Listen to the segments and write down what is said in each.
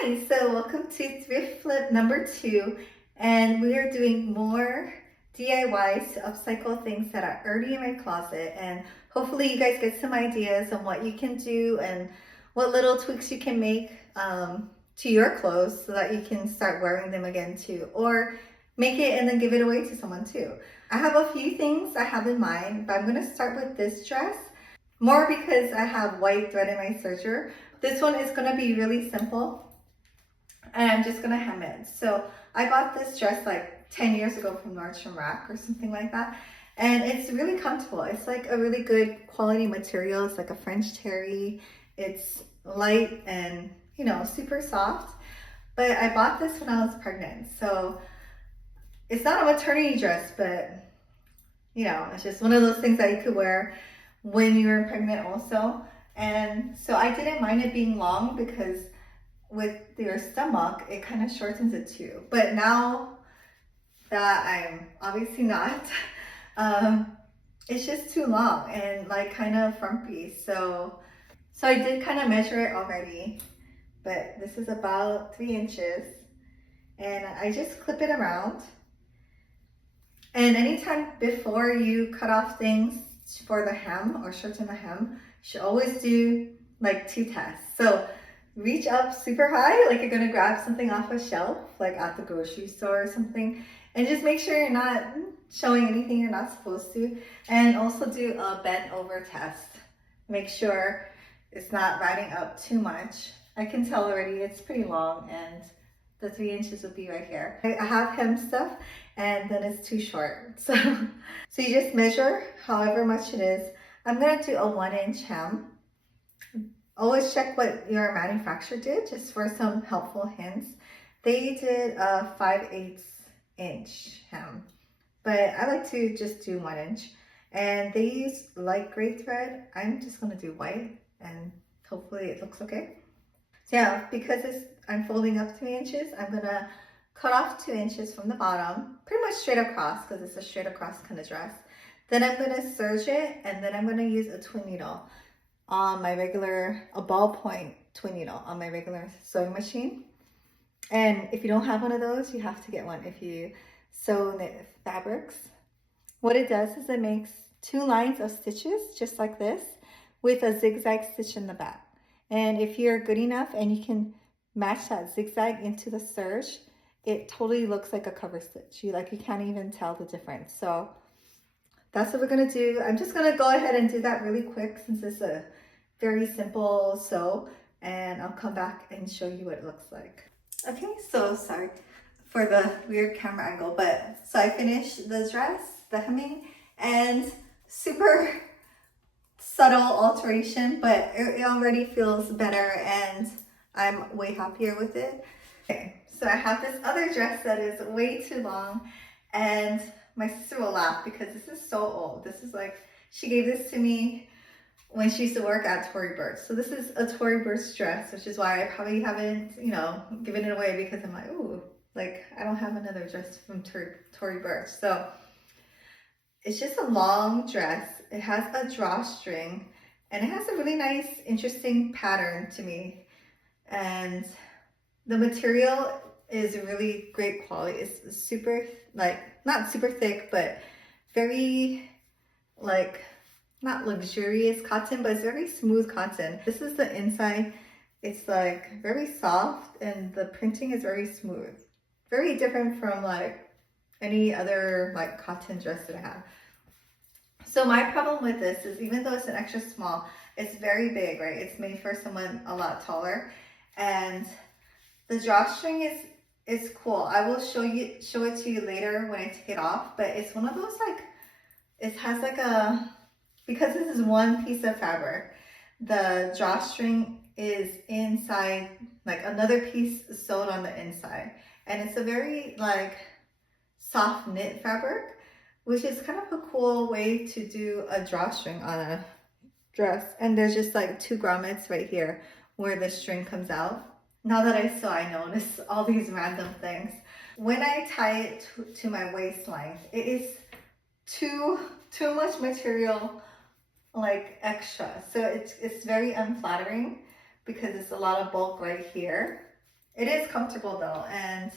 Hi, so welcome to Thrift Flip number 2, and we are doing more DIYs to upcycle things that are already in my closet, and hopefully you guys get some ideas on what you can do and what little tweaks you can make to your clothes so that you can start wearing them again too, or make it and then give it away to someone too. I have a few things I have in mind, but I'm going to start with this dress, more because I have white thread in my serger. This one is going to be really simple, and I'm just going to hem it. So I bought this dress like 10 years ago from Nordstrom Rack or something like that, and it's really comfortable. It's like a really good quality material. It's like a French terry. It's light and, you know, super soft. But I bought this when I was pregnant, so it's not a maternity dress, but you know, it's just one of those things that you could wear when you're pregnant also. And so I didn't mind it being long because with your stomach, it kind of shortens it too. But now that I'm obviously not, it's just too long and like kind of frumpy. So I did kind of measure it already, but this is about 3 inches, and I just clip it around. And anytime before you cut off things for the hem or shorten the hem, you should always do like 2 tests. So reach up super high, like you're gonna grab something off a shelf, like at the grocery store or something, and just make sure you're not showing anything you're not supposed to. And also do a bent over test. Make sure it's not riding up too much. I can tell already it's pretty long, and the 3 inches will be right here. I have hem stuff, and then it's too short. So you just measure however much it is. I'm gonna do a 1-inch hem. Always check what your manufacturer did, just for some helpful hints. They did a 5/8 inch hem, but I like to just do 1 inch. And they use light gray thread. I'm just gonna do white, and hopefully it looks okay. So yeah, because I'm folding up 3 inches, I'm gonna cut off 2 inches from the bottom, pretty much straight across because it's a straight across kind of dress. Then I'm gonna serge it, and then I'm gonna use a twin needle on my regular, a ballpoint twin needle on my regular sewing machine. And if you don't have one of those, you have to get one if you sew knit fabrics. What it does is it makes 2 lines of stitches just like this with a zigzag stitch in the back. And if you're good enough and you can match that zigzag into the serge, it totally looks like a cover stitch. You can't even tell the difference. So that's what we're gonna do. I'm just gonna go ahead and do that really quick since it's a very simple sew, and I'll come back and show you what it looks like. Okay, so sorry for the weird camera angle, but so I finished the dress, the hemming, and super subtle alteration, but it already feels better and I'm way happier with it. Okay, so I have this other dress that is way too long, and my sister will laugh because this is so old. This is like, she gave this to me when she used to work at Tory Burch. So this is a Tory Burch dress, which is why I probably haven't, you know, given it away, because I'm like, ooh, like I don't have another dress from Tory Burch. So it's just a long dress. It has a drawstring, and it has a really nice, interesting pattern to me. And the material is really great quality. It's super, like, not super thick, but very, like, not luxurious cotton, but it's very smooth cotton. This is the inside. It's like very soft, and the printing is very smooth. Very different from like any other like cotton dress that I have. So my problem with this is, even though it's an extra small, it's very big, right? It's made for someone a lot taller, and the drawstring is cool. I will show it to you later when I take it off, but it's one of those, like, it has like a, because this is one piece of fabric, the drawstring is inside, like another piece sewed on the inside, and it's a very like soft knit fabric, which is kind of a cool way to do a drawstring on a dress. And there's just like 2 grommets right here where the string comes out. Now that I sew, I notice all these random things. When I tie it to my waistline, it is too much material, like extra. So it's very unflattering because it's a lot of bulk right here. It is comfortable though, and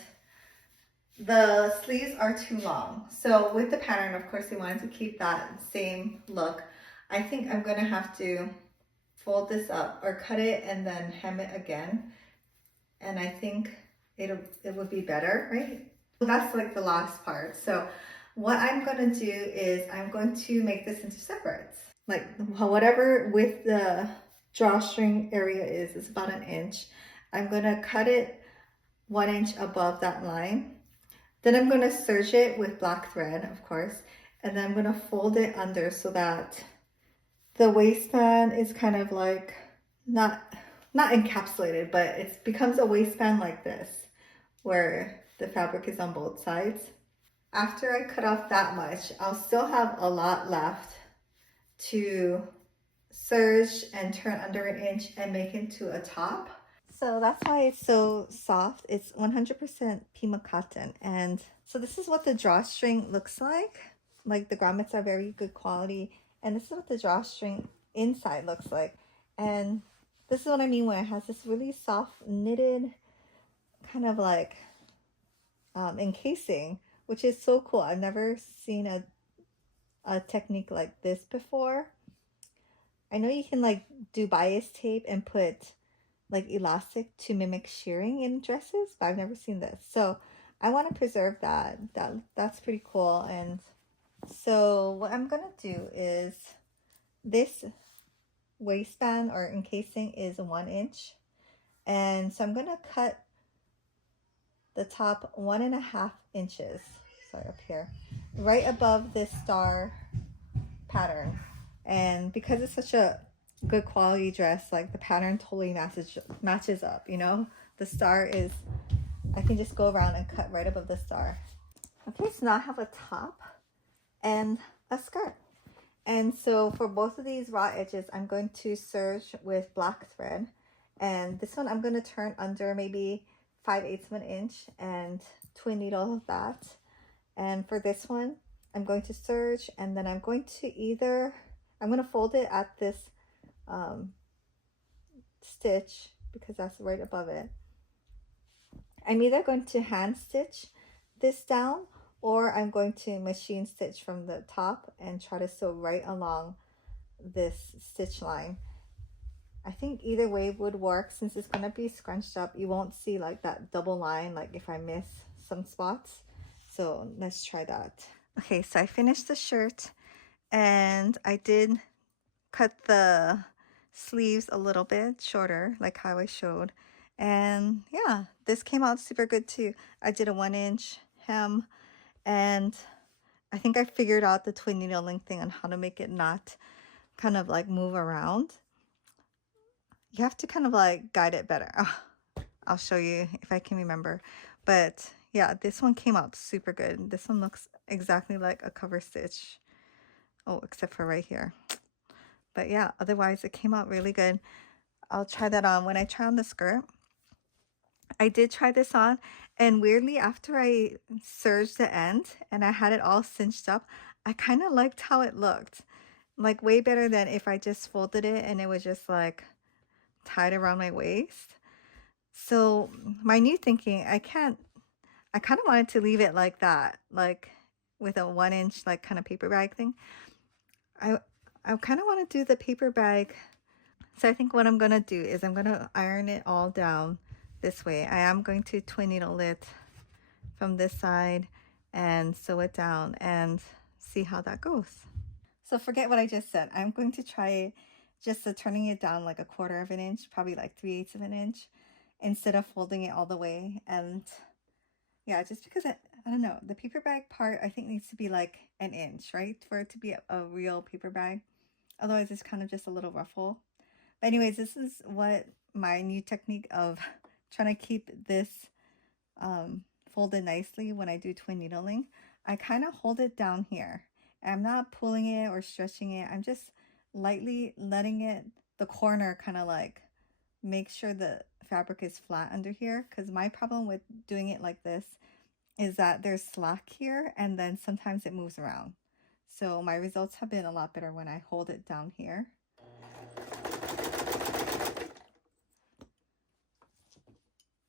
the sleeves are too long. So with the pattern, of course, we wanted to keep that same look. I think I'm gonna have to fold this up or cut it and then hem it again. And I think it would be better, right? So that's like the last part. So what I'm gonna do is I'm going to make this into separates. Like whatever width the drawstring area is about an inch. I'm gonna cut it 1 inch above that line. Then I'm gonna serge it with black thread, of course, and then I'm gonna fold it under so that the waistband is kind of like not encapsulated, but it becomes a waistband like this, where the fabric is on both sides. After I cut off that much, I'll still have a lot left to serge and turn under an inch and make into a top. So that's why it's so soft. It's 100% Pima cotton. And so this is what the drawstring looks like. Like the grommets are very good quality. And this is what the drawstring inside looks like. And this is what I mean when it has this really soft knitted kind of like encasing, which is so cool. I've never seen a technique like this before. I know you can like do bias tape and put like elastic to mimic shearing in dresses, but I've never seen this. So I want to preserve that. That's pretty cool. And so what I'm gonna do is this waistband or encasing is 1 inch, and so I'm gonna cut the top 1.5 inches. Sorry, up here, right above this star pattern. And because it's such a good quality dress, like the pattern totally matches up, you know. The star is, I can just go around and cut right above the star. Okay, so now I have a top and a skirt. And so for both of these raw edges, I'm going to serge with black thread, and this one I'm going to turn under maybe 5/8 of an inch and twin needle that. And for this one, I'm going to serge, and then I'm going to fold it at this stitch because that's right above it. I'm either going to hand stitch this down, or I'm going to machine stitch from the top and try to sew right along this stitch line. I think either way would work. Since it's going to be scrunched up, you won't see like that double line, like if I miss some spots. So let's try that. Okay, so I finished the shirt, and I did cut the sleeves a little bit shorter, like how I showed. And yeah, this came out super good too. I did a 1-inch hem, and I think I figured out the twin needling thing on how to make it not kind of like move around. You have to kind of like guide it better. Oh, I'll show you if I can remember. But yeah, this one came out super good. This one looks exactly like a cover stitch. Oh, except for right here. But yeah, otherwise it came out really good. I'll try that on. When I try on the skirt, I did try this on, and weirdly, after I serged the end and I had it all cinched up, I kind of liked how it looked. Like way better than if I just folded it and it was just like tied around my waist. So my new thinking, I kind of wanted to leave it like that, like with a 1-inch like kind of paper bag thing. I kind of want to do the paper bag. So I think what I'm going to do is I'm going to iron it all down this way. I am going to twin needle it from this side and sew it down and see how that goes. So forget what I just said. I'm going to try just turning it down like 1/4 of an inch, probably like 3/8 of an inch, instead of folding it all the way. And yeah, just because I don't know, the paper bag part I think needs to be like an inch, right, for it to be a real paper bag. Otherwise it's kind of just a little ruffle. But anyways, this is what my new technique of trying to keep this folded nicely when I do twin needling. I kind of hold it down here. I'm not pulling it or stretching it. I'm just lightly letting it, the corner kind of like make sure the fabric is flat under here. Because my problem with doing it like this is that there's slack here and then sometimes it moves around. So my results have been a lot better when I hold it down here.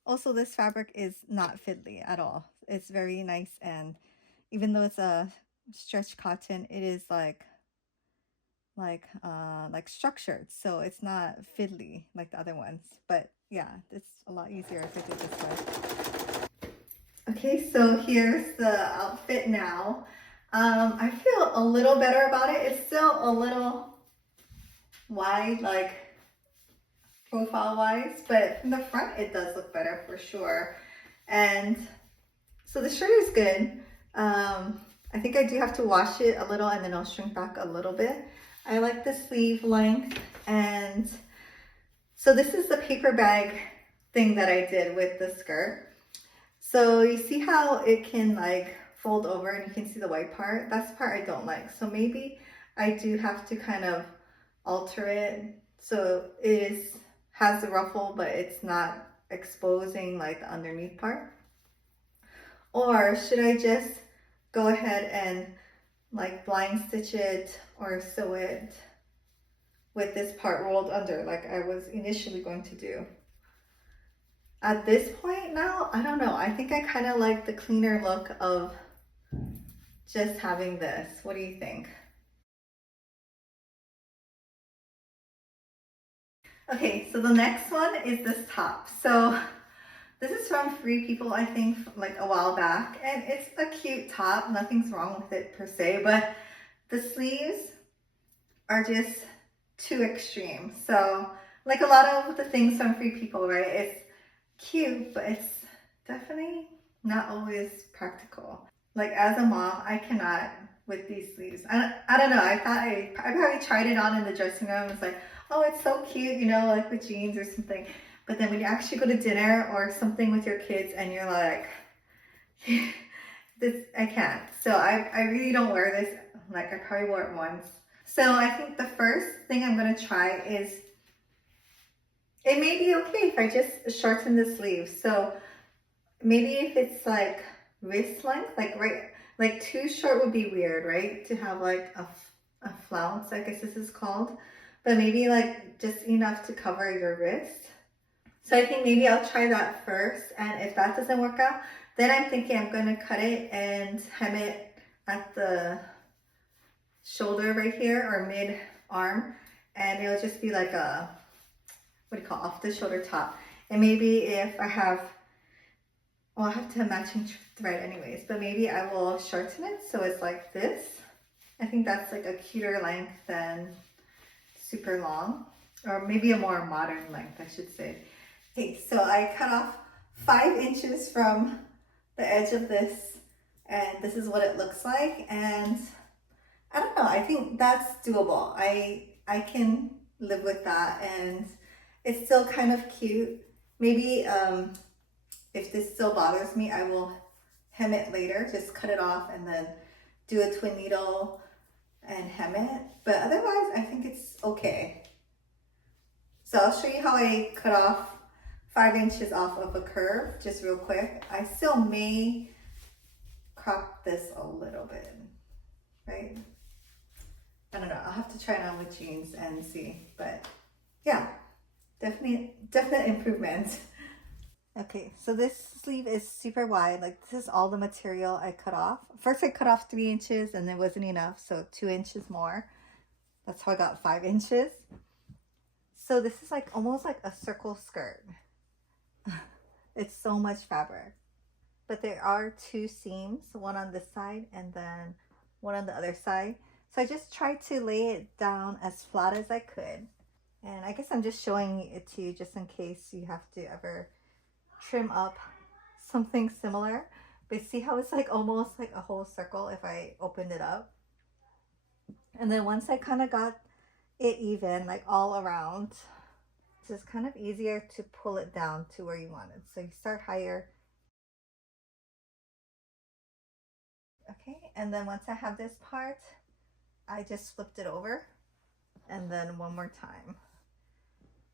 Also, this fabric is not fiddly at all. It's very nice, and even though it's a stretch cotton, it is like structured, so it's not fiddly like the other ones. But yeah, it's a lot easier if I do it this way. Okay, so here's the outfit now. I feel a little better about it. It's still a little wide, like profile wise, but from the front it does look better for sure. And so the shirt is good. I think I do have to wash it a little and then I'll shrink back a little bit. I like the sleeve length, and so this is the paper bag thing that I did with the skirt. So you see how it can like fold over and you can see the white part? That's the part I don't like. So maybe I do have to kind of alter it so it has the ruffle, but it's not exposing like the underneath part. Or should I just go ahead and like blind stitch it or sew it with this part rolled under like I was initially going to do? At this point now, I don't know. I think I kind of like the cleaner look of just having this. What do you think? Okay, so the next one is this top. So this is from Free People, I think, like a while back. And it's a cute top. Nothing's wrong with it per se, but the sleeves are just too extreme. So like a lot of the things from Free People, right? It's cute, but it's definitely not always practical. Like as a mom, I cannot with these sleeves. I don't know. I thought I probably tried it on in the dressing room. It's like, oh, it's so cute, you know, like with jeans or something. But then when you actually go to dinner or something with your kids and you're like, this, I can't. So I really don't wear this. Like I probably wore it once. So I think the first thing I'm going to try is, it may be okay if I just shorten the sleeves. So maybe if it's like wrist length, like right, like too short would be weird, right? To have like a flounce, I guess this is called. But maybe like just enough to cover your wrist. So I think maybe I'll try that first. And if that doesn't work out, then I'm thinking I'm going to cut it and hem it at the shoulder right here or mid arm. And it'll just be like a, what do you call, off the shoulder top. And maybe if I have, well, I have to have matching thread anyways, but maybe I will shorten it so it's like this. I think that's like a cuter length than super long, or maybe a more modern length, I should say. Okay, so I cut off 5 inches from the edge of this, and this is what it looks like. And I don't know, I think that's doable. I can live with that, and it's still kind of cute. Maybe if this still bothers me, I will hem it later, just cut it off and then do a twin needle and hem it. But otherwise, I think it's okay. So I'll show you how I cut off 5 inches off of a curve, just real quick. I still may crop this a little bit, right? I don't know, I'll have to try it on with jeans and see, but yeah, definite improvement. Okay, so this sleeve is super wide. Like this is all the material I cut off. First I cut off 3 inches and it wasn't enough, so 2 inches more. That's how I got 5 inches. So this is like almost like a circle skirt. It's so much fabric. But there are 2 seams, one on this side and then one on the other side. So I just tried to lay it down as flat as I could. And I guess I'm just showing it to you just in case you have to ever trim up something similar. But see how it's like almost like a whole circle if I opened it up. And then once I kind of got it even, like all around, it's just kind of easier to pull it down to where you want it. So you start higher. Okay, and then once I have this part, I just flipped it over and then one more time.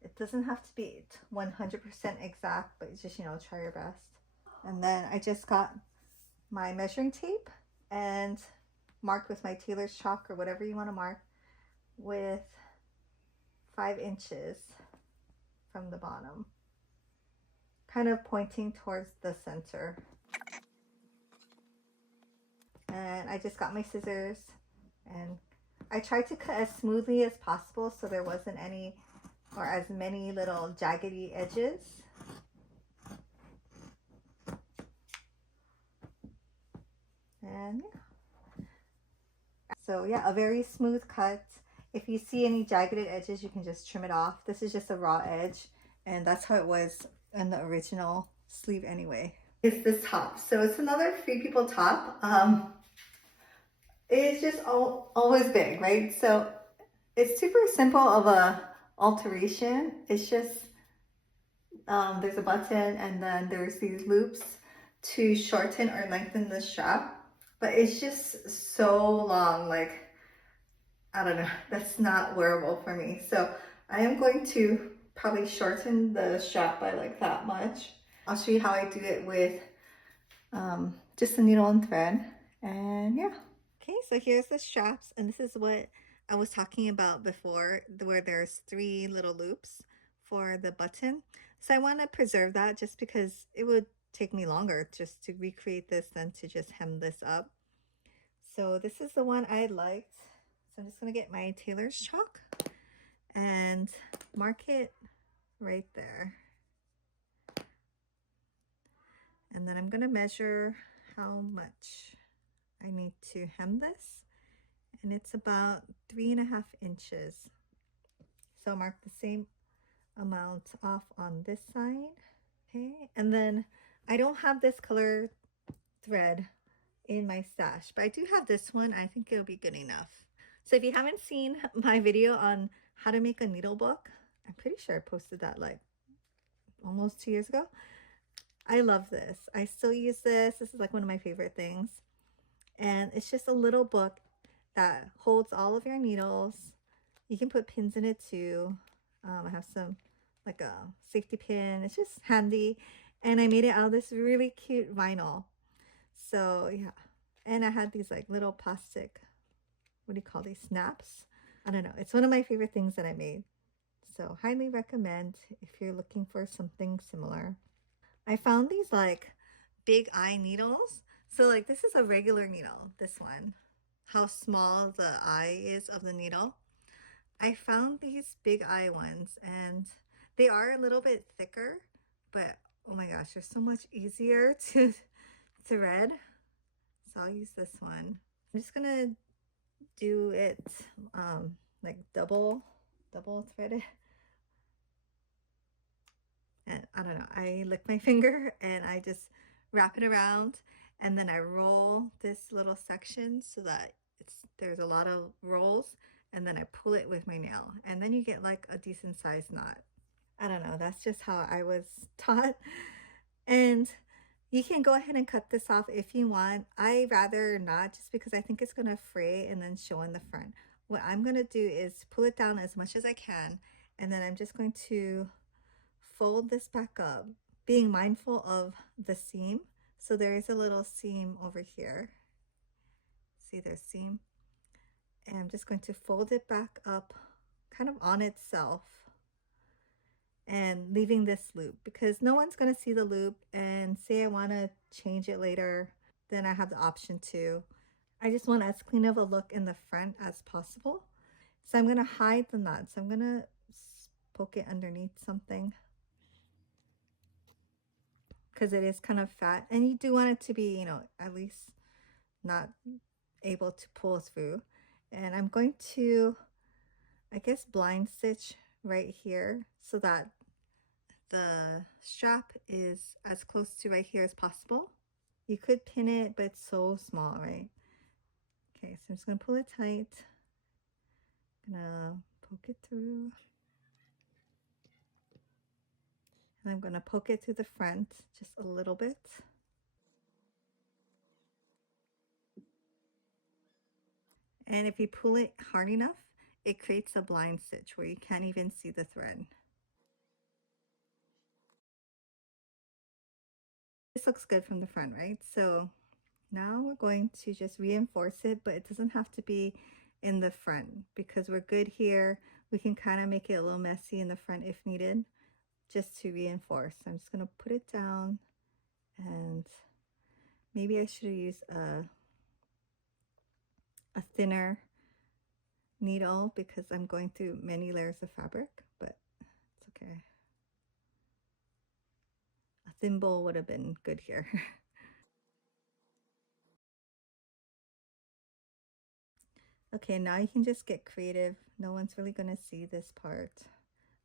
It doesn't have to be 100% exact, but just, you know, try your best. And then I just got my measuring tape and marked with my tailor's chalk or whatever you want to mark with 5 inches from the bottom. kind of pointing towards the center. And I just got my scissors and I tried to cut as smoothly as possible so there wasn't any or as many little jaggedy edges. And yeah. So yeah, a very smooth cut. If you see any jagged edges, you can just trim it off. This is just a raw edge, and that's how it was in the original sleeve anyway. Is this top. So it's another Free People top. It's just always big, right? So it's super simple of a alteration. It's just there's a button and then there's these loops to shorten or lengthen the strap. But it's just so long, like, I don't know, that's not wearable for me. So I am going to probably shorten the strap by like that much. I'll show you how I do it with just a needle and thread. And yeah. Okay, so here's the straps, and this is what I was talking about before, where there's 3 little loops for the button. So I want to preserve that just because it would take me longer just to recreate this than to just hem this up. So this is the one I liked. So I'm just going to get my tailor's chalk and mark it right there. And then I'm going to measure how much I need to hem this. And it's about 3.5 inches. So mark the same amount off on this side. Okay, and then I don't have this color thread in my stash, but I do have this one. I think it'll be good enough. So if you haven't seen my video on how to make a needle book, I'm pretty sure I posted that like almost 2 years ago. I love this. I still use this. This is like one of my favorite things. And it's just a little book that holds all of your needles. You can put pins in it too. I have some like a safety pin. It's just handy. And I made it out of this really cute vinyl. So yeah. And I had these like little plastic, what do you call these, snaps? I don't know. It's one of my favorite things that I made. So highly recommend if you're looking for something similar. I found these like big eye needles. So like this is a regular needle, this one. How small the eye is of the needle. I found these big eye ones and they are a little bit thicker, but oh my gosh, they're so much easier to thread. So I'll use this one. I'm just gonna do it like double thread it. And I don't know, I lick my finger and I just wrap it around and then I roll this little section so that there's a lot of rolls, and then I pull it with my nail and then you get like a decent sized knot. I don't know, that's just how I was taught. And you can go ahead and cut this off if you want. I rather not, just because I think it's gonna fray and then show in the front. What I'm gonna do is pull it down as much as I can, and then I'm just going to fold this back up, being mindful of the seam. So there is a little seam over here. See, there's seam. And I'm just going to fold it back up kind of on itself and leaving this loop, because no one's going to see the loop, and say I want to change it later, then I have the option to. I just want as clean of a look in the front as possible. So I'm going to hide the knot. So I'm going to poke it underneath something, because it is kind of fat, and you do want it to be, you know, at least not able to pull through. And I'm going to, I guess, blind stitch right here so that the strap is as close to right here as possible. You could pin it, but it's so small, right? Okay, so I'm just gonna pull it tight. I'm gonna poke it through. And I'm gonna poke it through the front just a little bit. And if you pull it hard enough, it creates a blind stitch where you can't even see the thread. This looks good from the front, right? So now we're going to just reinforce it, but it doesn't have to be in the front because we're good here. We can kind of make it a little messy in the front if needed. just to reinforce. I'm just going to put it down, and maybe I should have used a thinner needle because I'm going through many layers of fabric, but it's okay. A thimble would have been good here. Okay, now you can just get creative. No one's really going to see this part.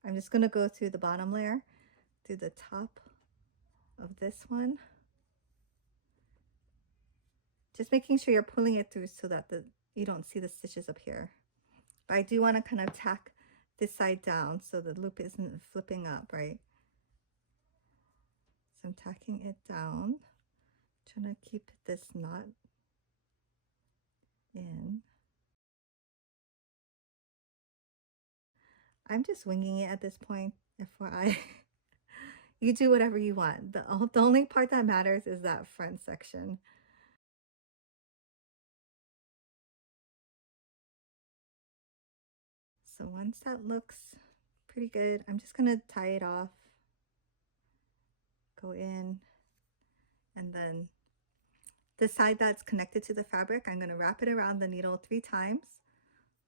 I'm just going to go through the bottom layer, through the top of this one. Just making sure you're pulling it through so that you don't see the stitches up here. But I do want to kind of tack this side down so the loop isn't flipping up, right? So I'm tacking it down, trying to keep this knot in. I'm just winging it at this point, FYI. You do whatever you want. The only part that matters is that front section. So once that looks pretty good, I'm just gonna tie it off, go in, and then the side that's connected to the fabric, I'm gonna wrap it around the needle 3 times,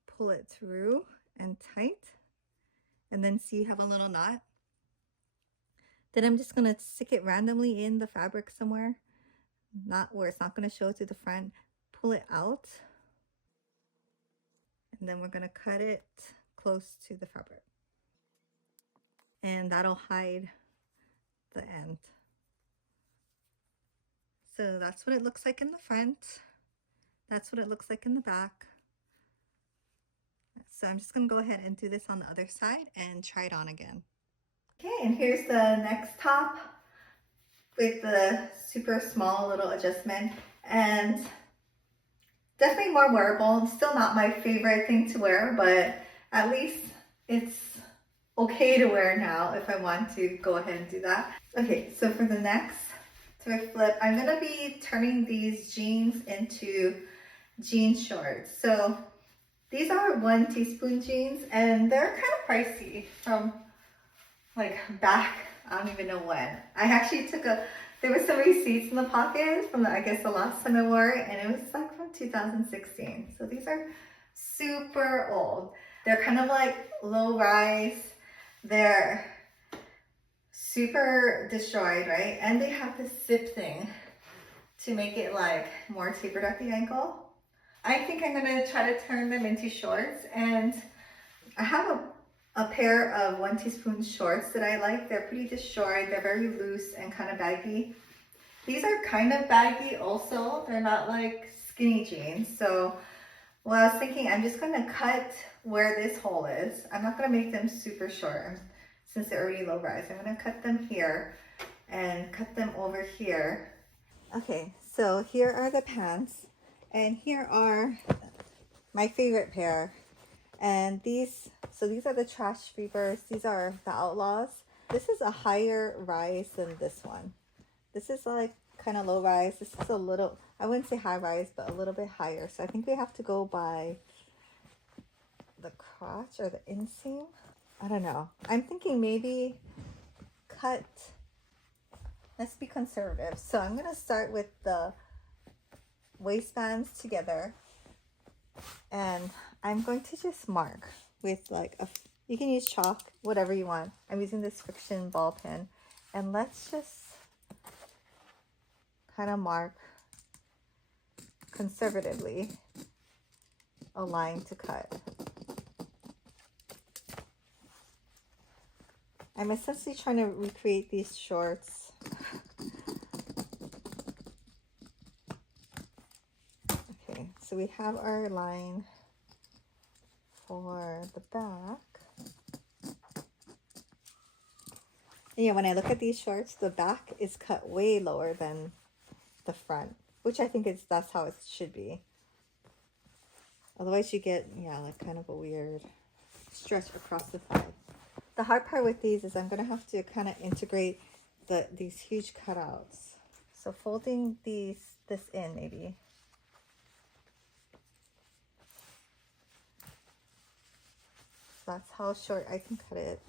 pull it through and tight, and then see you have a little knot. Then I'm just gonna stick it randomly in the fabric somewhere, not where it's not gonna show through the front, pull it out, and then we're gonna cut it close to the fabric. And that'll hide the end. So that's what it looks like in the front. That's what it looks like in the back. So I'm just gonna go ahead and do this on the other side and try it on again. Okay, and here's the next top with the super small little adjustment, and definitely more wearable. Still not my favorite thing to wear, but at least it's okay to wear now if I want to go ahead and do that. Okay, so for the next thrift flip, I'm gonna be turning these jeans into jean shorts. So these are 1 teaspoon jeans, and they're kind of pricey from like back, I don't even know when. I actually there were some receipts in the pocket from I guess the last time I wore it, and it was like from 2016. So these are super old. They're kind of like low rise. They're super destroyed, right? And they have this zip thing to make it like more tapered at the ankle. I think I'm gonna try to turn them into shorts, and I have a pair of 1 teaspoon shorts that I like. They're pretty destroyed. They're very loose and kind of baggy. These are kind of baggy also. They're not like skinny jeans. So well, I was thinking I'm just gonna cut where this hole is. I'm not gonna make them super short since they're already low rise. I'm gonna cut them here and cut them over here. Okay, so here are the pants, and here are my favorite pair. And these are the trash reapers. These are the outlaws. This is a higher rise than this one. This is like kind of low rise. This is a little, I wouldn't say high rise, but a little bit higher. So I think we have to go by the crotch or the inseam. I don't know. I'm thinking maybe cut, let's be conservative. So I'm going to start with the waistbands together, and I'm going to just mark with like you can use chalk, whatever you want. I'm using this friction ball pen, and let's just kind of mark conservatively a line to cut. I'm essentially trying to recreate these shorts. Okay, so we have our line for the back. Yeah, when I look at these shorts, the back is cut way lower than the front, which I think that's how it should be. Otherwise you get, yeah, like kind of a weird stretch across the thigh. The hard part with these is I'm gonna have to kind of integrate these huge cutouts. So folding this in maybe. So that's how short I can cut it.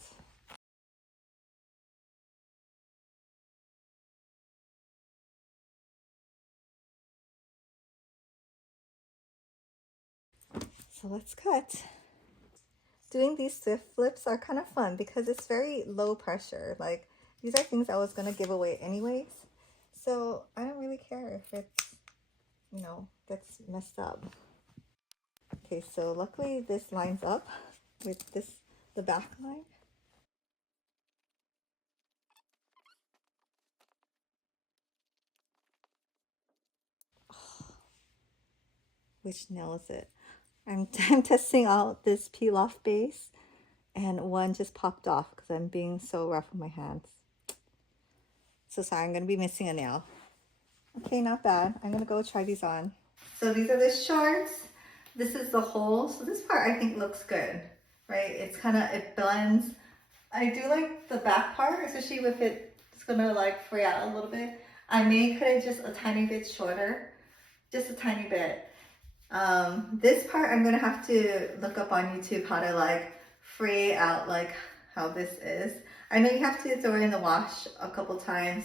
So let's cut. Doing these thrift flips are kind of fun because it's very low pressure. Like, these are things I was going to give away anyways. So I don't really care if it's, you know, gets messed up. Okay, so luckily this lines up with the back line. Which nails it. I'm testing out this peel off base, and one just popped off because I'm being so rough with my hands. So sorry, I'm going to be missing a nail. Okay, not bad. I'm going to go try these on. So these are the shorts. This is the hole. So this part I think looks good, right? It's kind of, it blends. I do like the back part, especially if it's going to like fray out a little bit. I may cut it just a tiny bit shorter, just a tiny bit. This part I'm gonna have to look up on YouTube how to like fray out like how this is. I know you have to throw it in the wash a couple times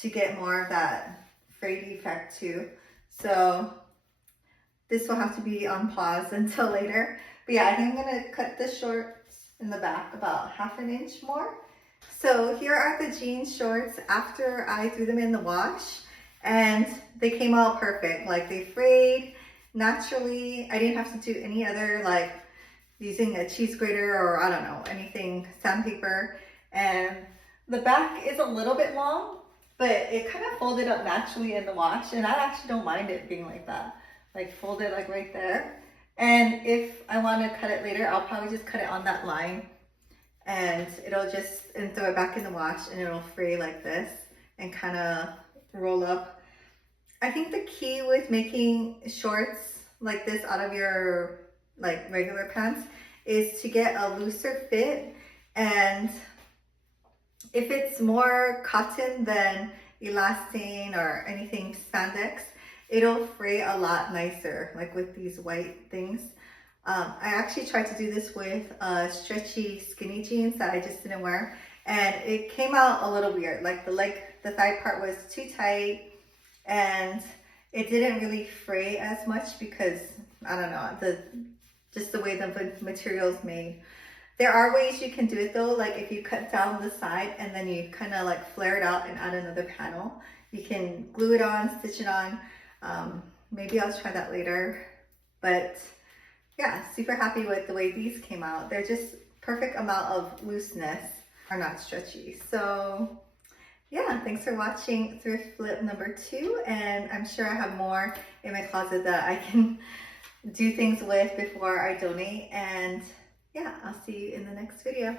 to get more of that frayed effect too. So this will have to be on pause until later. But yeah, I think I'm gonna cut the shorts in the back about 1/2 inch more. So here are the jean shorts after I threw them in the wash, and they came out perfect. Like, they frayed naturally. I didn't have to do any other, like using a cheese grater or I don't know, anything, sandpaper. And the back is a little bit long, but it kind of folded up naturally in the wash, and I actually don't mind it being like that, like folded like right there. And if I want to cut it later, I'll probably just cut it on that line, and it'll just, and throw it back in the wash, and it'll fray like this and kind of roll up. I think the key with making shorts like this out of your like regular pants is to get a looser fit. And if it's more cotton than elastane or anything spandex, it'll fray a lot nicer, like with these white things. I actually tried to do this with stretchy skinny jeans that I just didn't wear, and it came out a little weird. Like the thigh part was too tight, and it didn't really fray as much because, I don't know, just the way the material is made. There are ways you can do it though, like if you cut down the side and then you kind of like flare it out and add another panel, you can glue it on, stitch it on. Maybe I'll try that later. But yeah, super happy with the way these came out. They're just perfect amount of looseness, are not stretchy. So yeah, thanks for watching thrift flip number 2, and I'm sure I have more in my closet that I can do things with before I donate. And yeah, I'll see you in the next video.